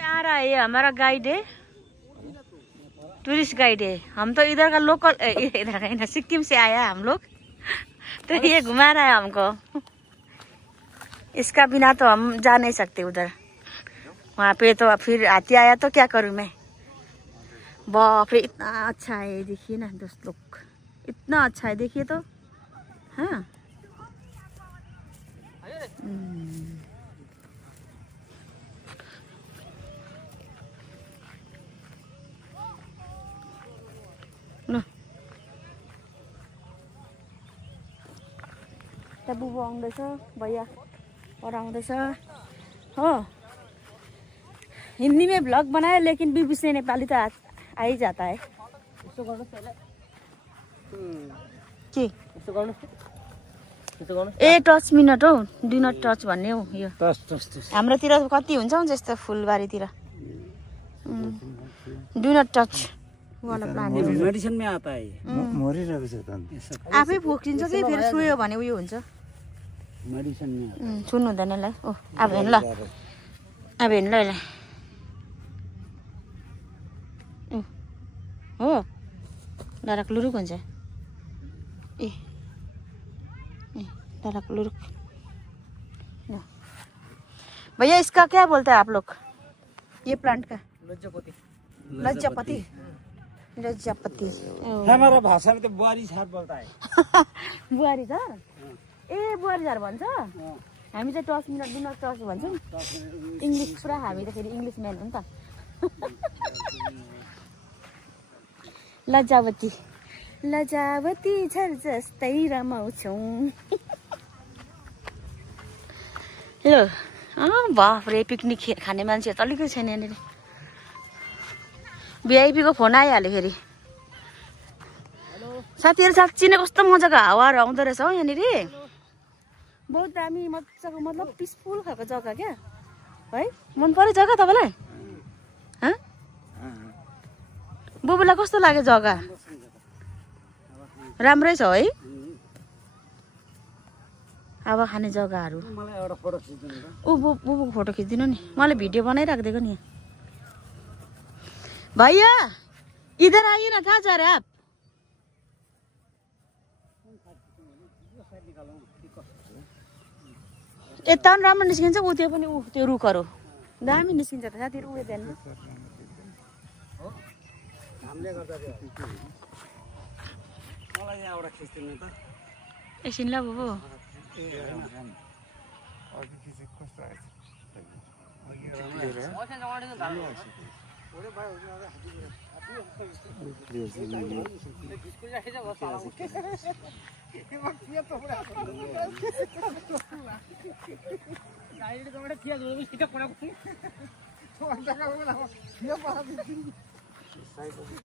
आ रहा है ये हमारा गाइड है, टूरिस्ट गाइड है। हम तो इधर का लोकल, इधर का ना, सिक्किम से आया हम लोग, तो ये घुमा रहा है हमको। इसका बिना तो हम जा नहीं सकते उधर, वहाँ पे तो फिर हाथी आया तो क्या करूँ मैं। बाप रे, इतना अच्छा है, देखिए ना दोस्त लोग, इतना अच्छा है, देखिए तो। हाँ बुबु आउँदैछ, भैया और आउँदैछ हो। हिंदी में ब्लॉग बनाया, लेकिन बीबीसी नेपाली तो आ ही जाता है। ए टच मिनट हो, डु नट टच भन्ने हो यो। हाम्रोतिर कति हुन्छ हौ जस्तो फुलबारीतिर, डु नट टच वाला प्लान। मेडिसिन में आता है, मरिरहेको छ त आफै फुक्रिन्छ कि फेरि सुयो भने उयो हुन्छ, मेडिसिन में सुन्नु हुँदैन ल। ओ अब हेर्नु ल, अब हेर्नु ल, हो डराक लुरुक हुन्छ। ए डराक लुरुक। भैया इसका क्या बोलते हैं आप लोग, ये प्लांट का? लज्जापति। लज्जापति, लज्जापति। हमारा भाषा में तो बुआरी झार बोलता है। बुआरी झार? ए बुआरी झार भन्छ, हामी चाहिँ touch me not do not touch भन्छौँ। इङ्ग्लिस पुरा, हामी त फेरि इङ्ग्लिस म्यान हो नि त। लज्जावती, लज्जावती झर जस्तै रमाउँछौँ। हेलो, बाफ रे, पिकनिक खाने मान्छे त अलिकति छैन यहाँनिर। भिआइपी को फोन आइहाल्यो फेरि। साथीहरू साँच्ची नै कस्तो मजाको हावाहरू आउँदो रहेछ हौ यहाँनिर, बहुत दामी मजाको, मतलब पिसफुल खालको जग्गा क्या है। मन पर्यो जग्गा तपाईँलाई? बुबुलाई कस्तो लाग्यो जग्गा? राम्रै छ है, हावा खाने जग्गाहरू। ऊ बुबुको फोटो खिचिदिनु नि, मैले भिडियो बनाइराखिदिएको नि। भैया इधर आइए ना, कहाँ जा रहे हैं आप? यता पनि राम्रो निस्किन्छ, ऊ त्यो पनि, ऊ त्यो रुखहरू दामी निस्किन्छ त साथीहरू। ऊ यता हेर्नु, एकछिन ल बुबु।